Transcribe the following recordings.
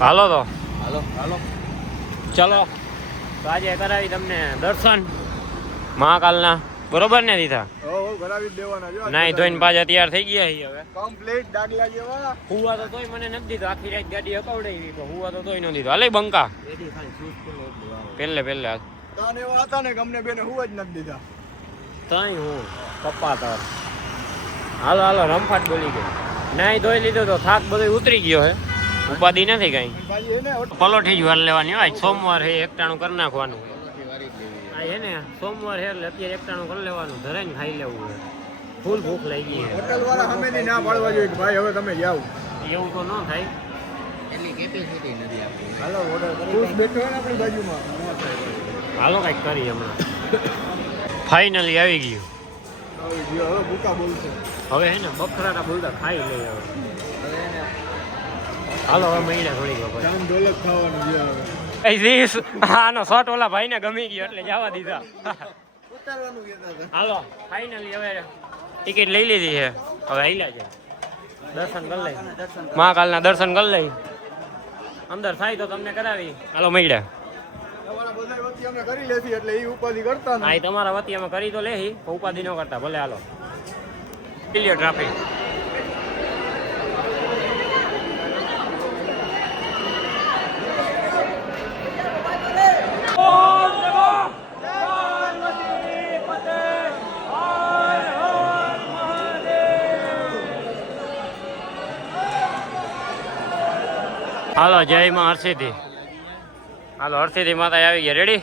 હાલો તો હાલો હાલો ચલો તો આજે કરાવી તમને દર્શન મહાકાલના બરોબર ને દીધા કરાવી દેવાના જો નાઈ ધોઈને પાછા તૈયાર થઈ ગયા છીએ હવે કમ્પ્લીટ ડાગલા જેવા હુવા તો તોય મને નથી દીધો આખી રાત ગાડી અકવડાવી તો હુવા તો તોય ન દીધો હાલે બંકા પહેલે તાને એવા હતા ને ગમને બેને હું જ નથી દીધા તઈ હું પપ્પા તાર હાલો રમફાટ બોલી ગઈ નાઈ ધોઈ લીધો તો થાક બધો ઉતરી ગયો હે ઉપાધિ નથી કઈ પલોઠી જ વાર લેવાની હોય સોમવાર હે એકટાણું કરી નાખવાનું હા હે ને સોમવાર હે એટલે અત્યારે એકટાણું કરી લેવાનું ધરાઈને ખાઈ લેવું હે ફૂલ ભૂખ લાગી છે હોટલ વાળા સામેથી ના પાડવા જોઈએ કે ભાઈ હવે તમે જાવ એવું તો ન થાય એટલી કેપેસિટી નથી આપણી. હાલો ઓર્ડર કરી બેઠો ને આપણી બાજુમાં હાલો કંઈક કરી હમણાં ફાઇનલી આવી ગયું હવે ભૂકા બોલશે હવે હે ને બકરાટા બોલતા ખાઈ લઈએ હવે હાલો હવે મહિના થોડીક વખત જામ દોલત ખાવાનું છે હવે આનો શોટ ઓલા ભાઈને ગમી ગયો એટલે જવા દીધા ઉતારવાનું કહેતા હતા હાલો ફાઇનલી હવે ટિકિટ લઈ લીધી છે હવે આઈલા છે દર્શન કરી લઈ મહાકાલના દર્શન કરી લઈ અંદર થાય તો તમને કરાવી હાલો મળ્યા તમારા બધા વતી અમે કરી લેતી એટલે એ ઉપાધિ કરતા ને હા એ તમારા વતી અમે કરી તો લેહી ઉપાધિ ન કરતા ભલે હાલો ક્લિયર ટ્રાફિક હાલો જય માં હરસિદ્ધિ હાલો હરસિદ્ધિ માતા આવી ગયા રેડી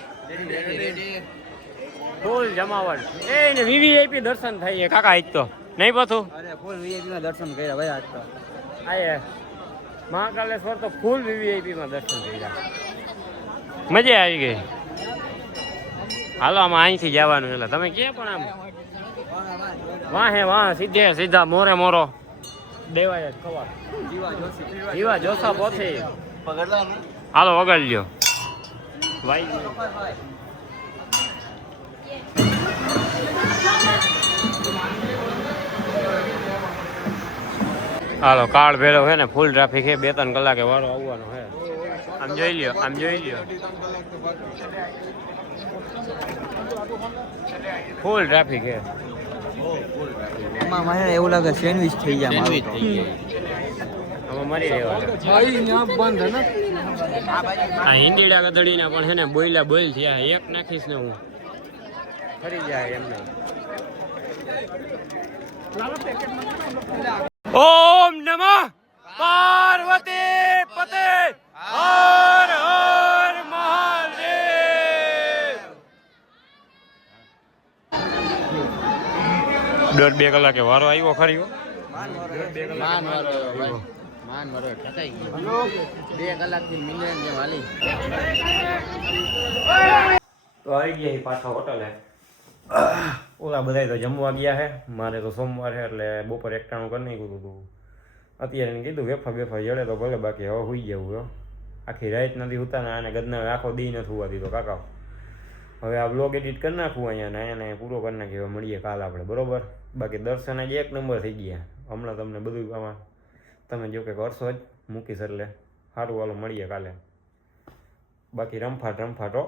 ફૂલ જમાવટ એ વીવીઆઈપી દર્શન થઈ છે કાકા આજ તો નહીં પાછું અરે ફૂલ વીઆઈપી માં દર્શન કર્યા ભાઈ આજ તો આ મહાકાલેશ્વર તો ફૂલ વીવીઆઈપી માં દર્શન કર્યા મજા આવી ગઈ હાલો આમાં અહીંથી જવાનું એટલે તમે ક્યાં પણ આમ વાહે સીધા મોરો દેવાય જ ખબર જીવા જોશા પોથી હાલો વગાડી લ્યો ભાઈ હાલો કાળ ભેરો છે ને ફૂલ ટ્રાફિક છે 2-3 કલાકે વારો આવવાનો છે આમ જોઈ લ્યો ફૂલ ટ્રાફિક છે એમાં મને એવું લાગે સેન્ડવિચ થઈ જાય મારું તો. આમાં મરી રહેવાનું ભાઈ ના બંધ હે ને આ હિંડીડા ગદડીના પણ છે ને બોલ થયા એક નાખીશ ને હું ફરી જાય એમને ઓમ નમઃ પાર્વતી પતે હર હર મહાદેવ 1.5-2 કલાકે વારો આવ્યો ખરી માન વરો ઠકાઈ ગયો 2 કલાકથી મિલિયન જેમ હાલી. તો આવી ગયા પાછા હોટલે ઓલા બધા તો જમવા ગયા છે મારે તો સોમવાર છે એટલે બપોર એકટાણું કરી નાખ્યું હતું અત્યારે કીધું વેફા જડે તો ભલે બાકી હવે સુઈ જવું આખી રાત નથી ઉતા ને આને ગદના આખો દી નથી હોવા દીધો કાકા હવે આ બ્લોગ એડિટ કરી નાખવું અહીંયા ને એને પૂરો કરી નાખી મળીએ કાલ આપણે બરોબર બાકી દર્શન જ 1 નંબર થઈ ગયા હમણાં તમને બધું આમાં તમે જો કે કરશો જ મૂકીશ એટલે સારું વાલો મળીએ કાલે બાકી રમફાટો